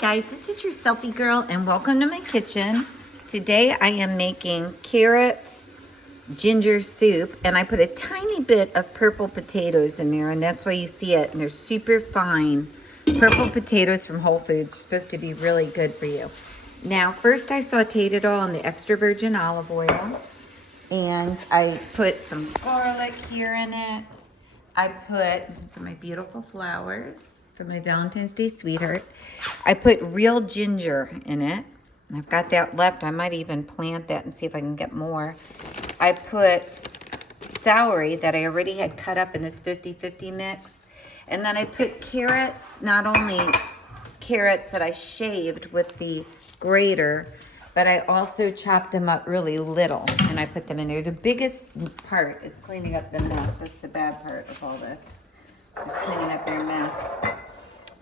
guys, this is your selfie girl and welcome to my kitchen. Today I am making carrot ginger soup and I put a tiny bit of purple potatoes in there, and that's why you see it, and they're super fine. Purple potatoes from Whole Foods are supposed to be really good for you. Now first I sauteed it all in the extra virgin olive oil, and I put some garlic here in it. I put some of my beautiful flowers for my Valentine's Day sweetheart. I put real ginger in it. I've got that left. I might even plant that and see if I can get more. I put celery that I already had cut up in this 50-50 mix. And then I put carrots, not only carrots that I shaved with the grater, but I also chopped them up really little and I put them in there. The biggest part is cleaning up the mess. That's the bad part of all this, is cleaning up your mess.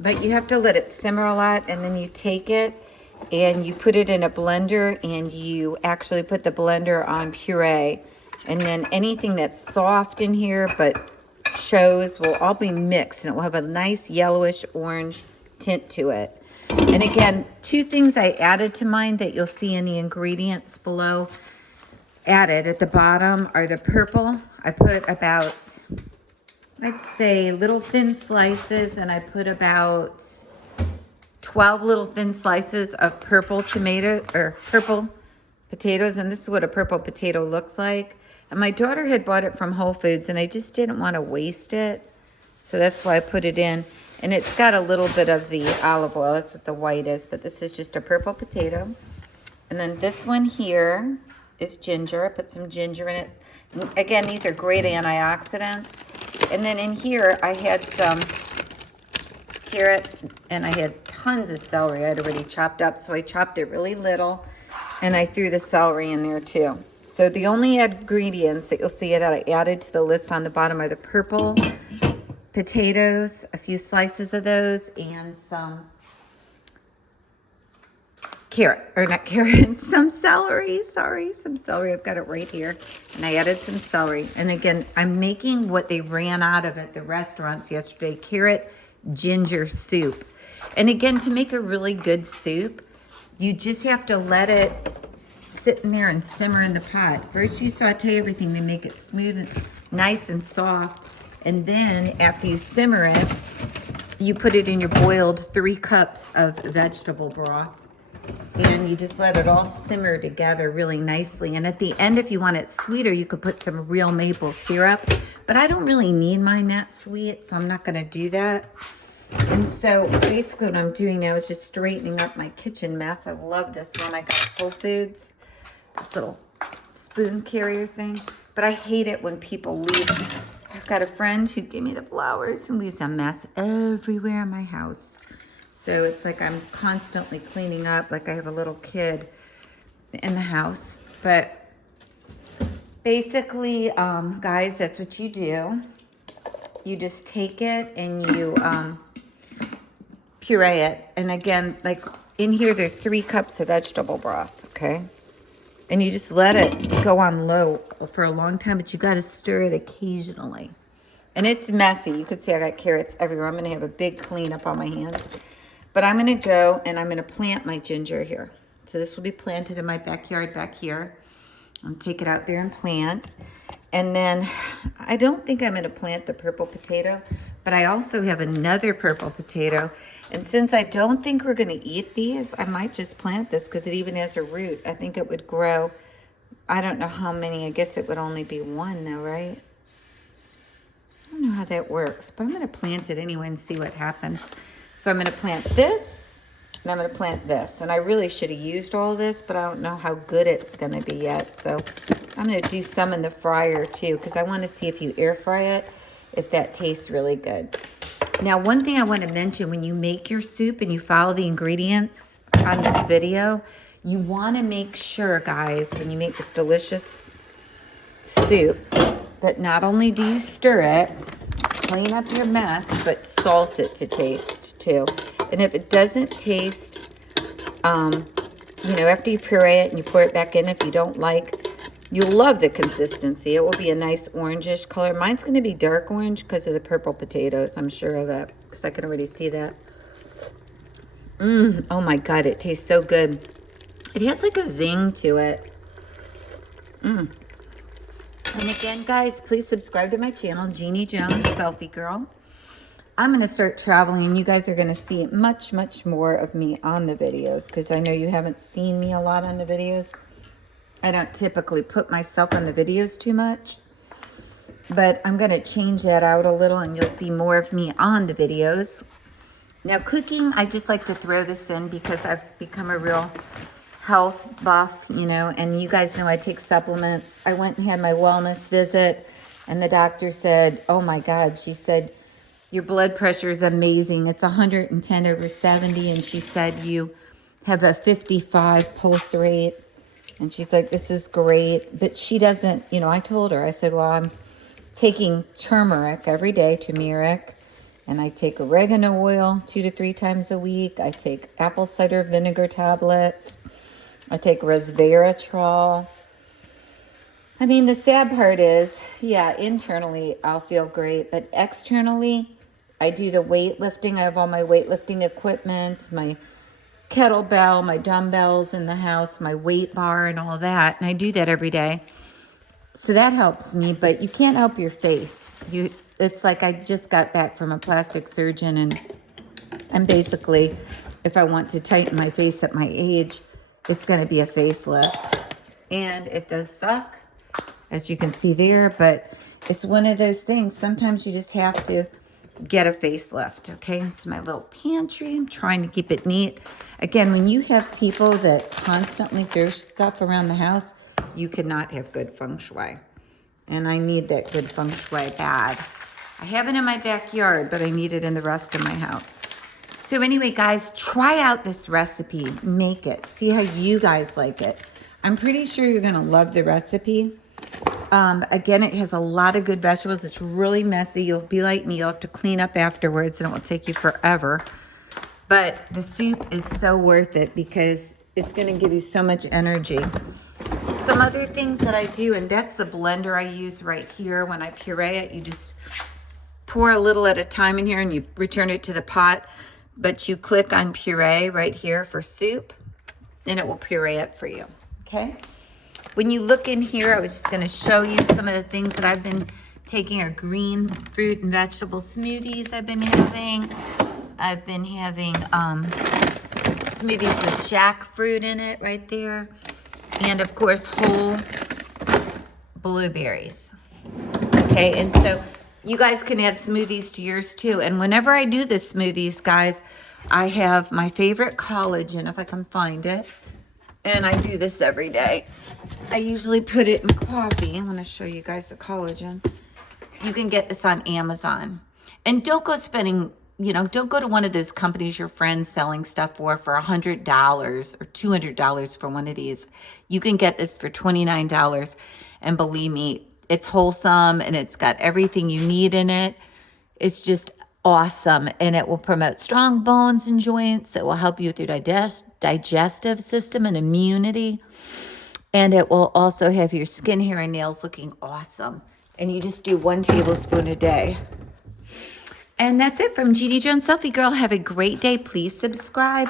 But you have to let it simmer a lot, and then you take it and you put it in a blender, and you actually put the blender on puree. And then anything that's soft in here but shows will all be mixed, and it will have a nice yellowish orange tint to it. And again, two things I added to mine that you'll see in the ingredients below added at the bottom are the purple. I put about, I'd say, little thin slices, and I put about 12 little thin slices of purple tomato or purple potatoes, and this is what a purple potato looks like. And my daughter had bought it from Whole Foods, and I just didn't want to waste it, so that's why I put it in. And it's got a little bit of the olive oil. That's what the white is, but this is just a purple potato. And then this one here is ginger. I put some ginger in it. And again, these are great antioxidants. And then in here, I had some carrots, and I had tons of celery I had already chopped up, so I chopped it really little, and I threw the celery in there too. So the only ingredients that you'll see that I added to the list on the bottom are the purple potatoes, a few slices of those, and some some celery. Sorry, some celery. I've got it right here. And I added some celery. And again, I'm making what they ran out of at the restaurants yesterday, carrot ginger soup. And again, to make a really good soup, you just have to let it sit in there and simmer in the pot. First you saute everything to make it smooth and nice and soft. And then after you simmer it, you put it in your boiled 3 cups of vegetable broth. And you just let it all simmer together really nicely. And at the end, if you want it sweeter, you could put some real maple syrup. But I don't really need mine that sweet, so I'm not going to do that. And so basically what I'm doing now is just straightening up my kitchen mess. I love this one. I got Whole Foods, this little spoon carrier thing. But I hate it when people leave. I've got a friend who gave me the flowers and leaves a mess everywhere in my house. So it's like I'm constantly cleaning up, like I have a little kid in the house. But basically, guys, that's what you do. You just take it and you puree it. And again, like in here, there's 3 cups of vegetable broth, okay? And you just let it go on low for a long time, but you got to stir it occasionally. And it's messy. You could see I got carrots everywhere. I'm going to have a big cleanup on my hands. But I'm going to go and I'm going to plant my ginger here. So this will be planted in my backyard back here. I'll take it out there and plant. And then I don't think I'm going to plant the purple potato, but I also have another purple potato. And since I don't think we're going to eat these, I might just plant this because it even has a root. I think it would grow. I don't know how many. I guess it would only be 1 though, right? I don't know how that works, but I'm going to plant it anyway and see what happens. So I'm going to plant this, and I'm going to plant this. And I really should have used all this, but I don't know how good it's going to be yet. So I'm going to do some in the fryer too, because I want to see if you air fry it, if that tastes really good. Now, one thing I want to mention, when you make your soup and you follow the ingredients on this video, you want to make sure, guys, when you make this delicious soup, that not only do you stir it, clean up your mess, but salt it to taste too. And if it doesn't taste, after you puree it and you pour it back in, if you don't like, you'll love the consistency. It will be a nice orangish color. Mine's going to be dark orange because of the purple potatoes. I'm sure of it because I can already see that. Oh my God, it tastes so good. It has like a zing to it. And again, guys, please subscribe to my channel, Jeannie Jones, Selfie Girl. I'm going to start traveling, and you guys are going to see much, much more of me on the videos, because I know you haven't seen me a lot on the videos. I don't typically put myself on the videos too much, but I'm going to change that out a little, and you'll see more of me on the videos. Now, cooking, I just like to throw this in because I've become a real health buff, you know, and you guys know I take supplements. I went and had my wellness visit, and the doctor said, oh my God, she said, your blood pressure is amazing. It's 110/70. And she said, you have a 55 pulse rate. And she's like, this is great. But she doesn't, you know, I told her, I said, well, I'm taking turmeric every day, turmeric. And I take oregano oil 2 to 3 times a week. I take apple cider vinegar tablets. I take resveratrol. I mean, the sad part is, yeah, internally I'll feel great, but externally, I do the weightlifting. I have all my weightlifting equipment, my kettlebell, my dumbbells in the house, my weight bar and all that. And I do that every day. So that helps me, but you can't help your face. It's like I just got back from a plastic surgeon, and I'm basically, if I want to tighten my face at my age, it's going to be a facelift. And it does suck, as you can see there, but it's one of those things. Sometimes you just have to get a facelift, okay? It's my little pantry. I'm trying to keep it neat. Again, when you have people that constantly throw stuff around the house, you cannot have good feng shui. And I need that good feng shui bad. I have it in my backyard, but I need it in the rest of my house. So anyway, guys, try out this recipe. Make it. See how you guys like it. I'm pretty sure you're going to love the recipe. Again, it has a lot of good vegetables. It's really messy. You'll be like me. You'll have to clean up afterwards, and it will take you forever. But the soup is so worth it because it's going to give you so much energy. Some other things that I do, and that's the blender I use right here. When I puree it, you just pour a little at a time in here, and you return it to the pot. But you click on puree right here for soup, and it will puree it for you, okay? When you look in here, I was just going to show you some of the things that I've been taking are green fruit and vegetable smoothies I've been having. I've been having smoothies with jackfruit in it right there. And of course, whole blueberries. Okay, and so you guys can add smoothies to yours too. And whenever I do the smoothies, guys, I have my favorite collagen, if I can find it. And I do this every day. I usually put it in coffee. I'm going to show you guys the collagen. You can get this on Amazon. And don't go spending, you know, don't go to one of those companies your friends selling stuff for $100 or $200 for one of these. You can get this for $29. And believe me, it's wholesome and it's got everything you need in it. It's just awesome, and it will promote strong bones and joints. It will help you with your digestive system and immunity, and it will also have your skin, hair, and nails looking awesome. And you just do 1 tablespoon a day. And that's it from Jeannie Jones Selfie Girl. Have a great day. Please subscribe,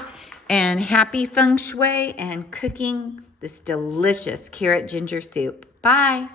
and happy feng shui and cooking this delicious carrot ginger soup. Bye.